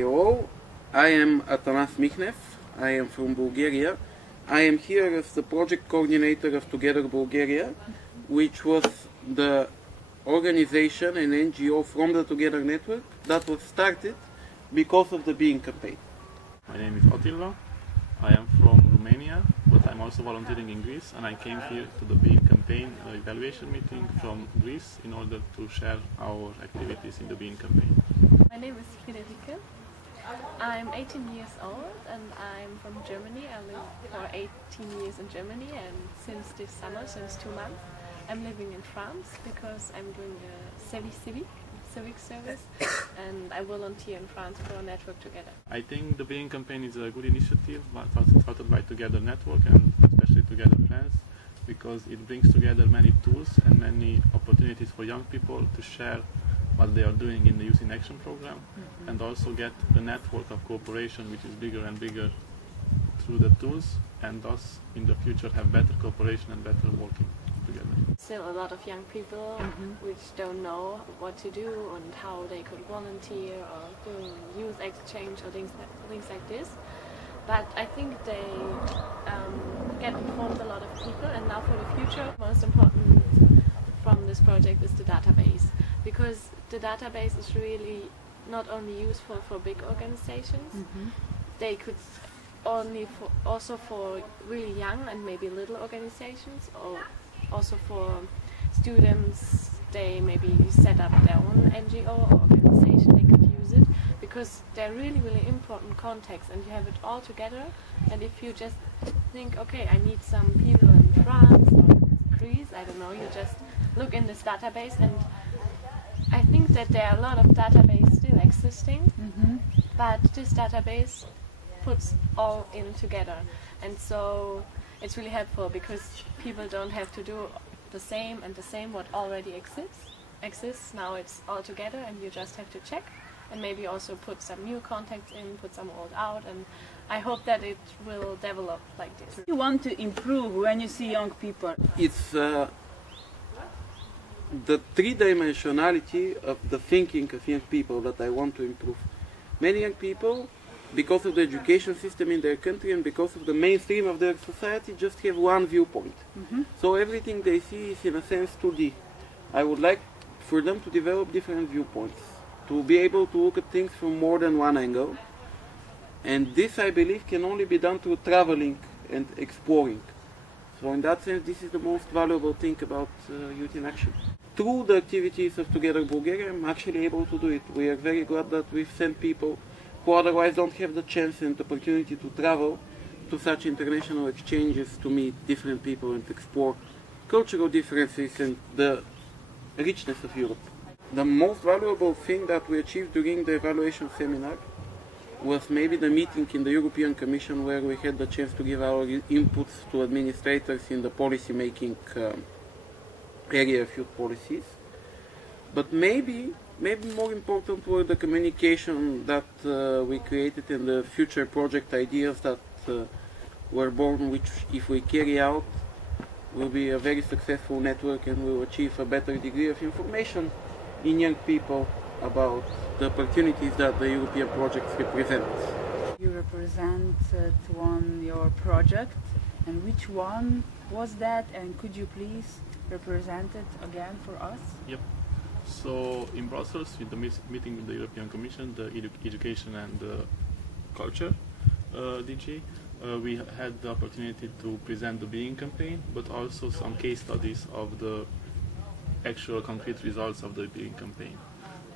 Hello, I am Atanas Mikhnev. I am from Bulgaria. I am here as the project coordinator of Together Bulgaria, which was the organization and NGO from the Together Network that was started because of the Being campaign. My name is Attila. I am from Romania, but I'm also volunteering in Greece, and I came here to the Being campaign evaluation meeting from Greece in order to share our activities in the Being campaign. My name is Friederike. I'm 18 years old and I'm from Germany. I lived for 18 years in Germany, and since this summer, since 2 months, I'm living in France because I'm doing a civic service, and I volunteer in France for a network together. I think the Being campaign is a good initiative started by Together Network and especially Together France, because it brings together many tools and many opportunities for young people to share what they are doing in the Youth in Action program, and also get a network of cooperation which is bigger and bigger through the tools, and thus in the future have better cooperation and better working together. Still a lot of young people which don't know what to do and how they could volunteer or do youth exchange or things like this. But I think they get informed a lot of people, and now for the future, most important from this project is the database, because the database is really not only useful for big organizations, they could also for really young and maybe little organizations, or also for students. They maybe set up their own NGO or organization, they could use it, because they're really important contacts and you have it all together. And if you just think, okay, I need some people in France or Greece, I don't know, you just look in this database, and I think that there are a lot of databases still existing, but this database puts all in together, and so it's really helpful because people don't have to do the same what already exists. Now it's all together, and you just have to check and maybe also put some new contacts in, put some old out, and I hope that it will develop like this. You want to improve when you see young people? It's the three-dimensionality of the thinking of young people that I want to improve. Many young people, because of the education system in their country and because of the mainstream of their society, just have one viewpoint. So everything they see is in a sense 2D. I would like for them to develop different viewpoints, to be able to look at things from more than one angle. And this, I believe, can only be done through traveling and exploring. So in that sense, this is the most valuable thing about Youth in Action. Through the activities of Together Bulgaria, I'm actually able to do it. We are very glad that we've sent people who otherwise don't have the chance and opportunity to travel to such international exchanges to meet different people and explore cultural differences and the richness of Europe. The most valuable thing that we achieved during the evaluation seminar was maybe the meeting in the European Commission, where we had the chance to give our inputs to administrators in the policy making area of youth policies. But maybe more important were the communication that we created and the future project ideas that were born, which if we carry out will be a very successful network and will achieve a better degree of information in young people about the opportunities that the European projects represent. You represent your project, and which one was that, and could you please represent it again for us? Yep. So in Brussels, with the meeting with the European Commission, the Education and Culture DG, we had the opportunity to present the Being campaign, but also some case studies of the actual concrete results of the Being campaign.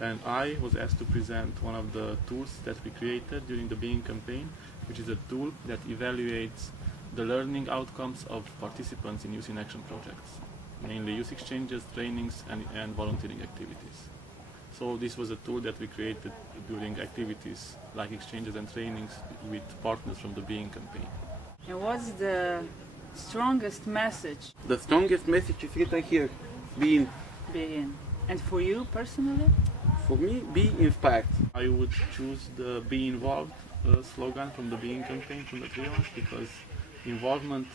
And I was asked to present one of the tools that we created during the Being campaign, which is a tool that evaluates the learning outcomes of participants in Youth in Action projects, mainly youth exchanges, trainings, and volunteering activities. So this was a tool that we created during activities like exchanges and trainings with partners from the Being campaign. And what's the strongest message? The strongest message is written here: being. Being. And for you personally? For me, be inspired. I would choose the Be Involved slogan from the Being campaign, from the trios, because involvement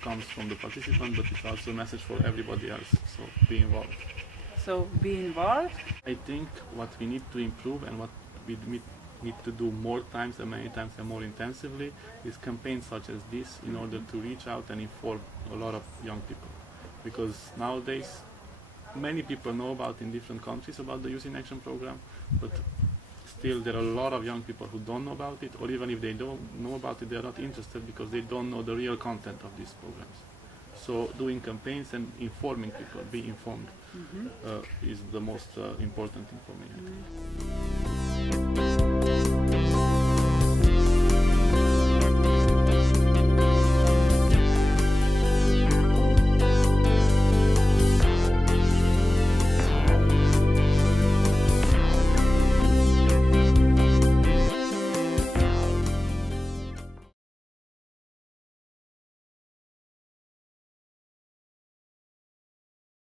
comes from the participant, but it's also a message for everybody else, so be involved. So be involved? I think what we need to improve and what we need to do more times and many times and more intensively is campaigns such as this in order to reach out and inform a lot of young people. Because nowadays many people know about in different countries about the Youth in Action program, but still there are a lot of young people who don't know about it, or even if they don't know about it, they are not interested because they don't know the real content of these programs. So doing campaigns and informing people, be informed, is the most important thing for me. I think.